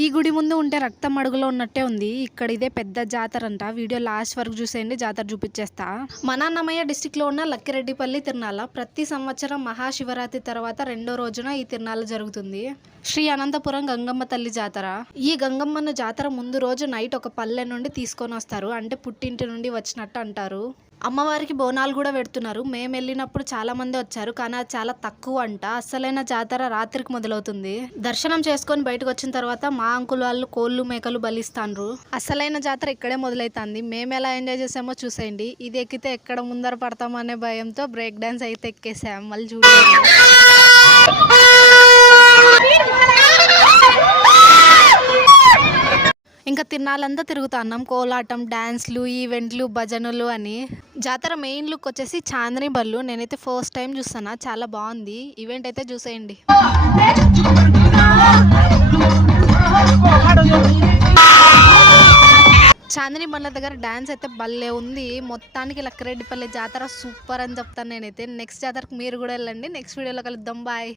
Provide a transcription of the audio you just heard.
ఈ గుడి ముందు ఉంటే రక్తం అడుగులో ఉన్నట్టే ఉంది. ఇక్కడ ఇదే పెద్ద జాతర అంట. వీడియో లాస్ట్ వరకు చూసేయండి, జాతర చూపించేస్తా. మన అన్నమయ్య డిస్టిక్ లో ఉన్న లక్కిరెడ్డిపల్లి తిరునాళ్ళ ప్రతి సంవత్సరం మహాశివరాత్రి తర్వాత రెండో రోజున ఈ తిరునాళ్ళ జరుగుతుంది. శ్రీ అనంతపురం గంగమ్మ తల్లి జాతర. ఈ గంగమ్మను జాతర ముందు రోజు నైట్ ఒక పల్లె నుండి తీసుకొని వస్తారు. అంటే పుట్టింటి నుండి వచ్చినట్టు అంటారు. అమ్మవారికి బోనాలు కూడా పెడుతున్నారు. మేము వెళ్ళినప్పుడు చాలా మంది వచ్చారు, కానీ అది చాలా తక్కువ అంట. అసలైన జాతర రాత్రికి మొదలవుతుంది. దర్శనం చేసుకొని బయటకు వచ్చిన తర్వాత మా అంకుల్ వాళ్ళు కోళ్ళు మేకలు బలిస్తాండ్రు. అసలైన జాతర ఇక్కడే మొదలైతుంది. మేము ఎలా ఎంజాయ్ చేసామో చూసేయండి. ఇది ఎక్కితే ఎక్కడ ముందర పడతామో అనే భయంతో బ్రేక్ డాన్స్ అయితే ఎక్కేసాం. మళ్ళీ చూడండి. ఇంకా తిరునాళ్ళంతా తిరుగుతున్నాం. కోలాటం, డ్యాన్స్లు, ఈవెంట్లు, భజనలు అని. జాతర మెయిన్ లుక్ వచ్చేసి చాందిని బళ్ళు. నేనైతే ఫస్ట్ టైం చూస్తాను, చాలా బాగుంది. ఈవెంట్ అయితే చూసేయండి. చాందిని బండ్ల దగ్గర డ్యాన్స్ అయితే భలే ఉంది. మొత్తానికి లక్కిరెడ్డిపల్లి జాతర సూపర్ అని చెప్తాను నేనైతే. నెక్స్ట్ జాతరకు మీరు కూడా వెళ్ళండి. నెక్స్ట్ వీడియోలో కలుద్దాం. బాయ్.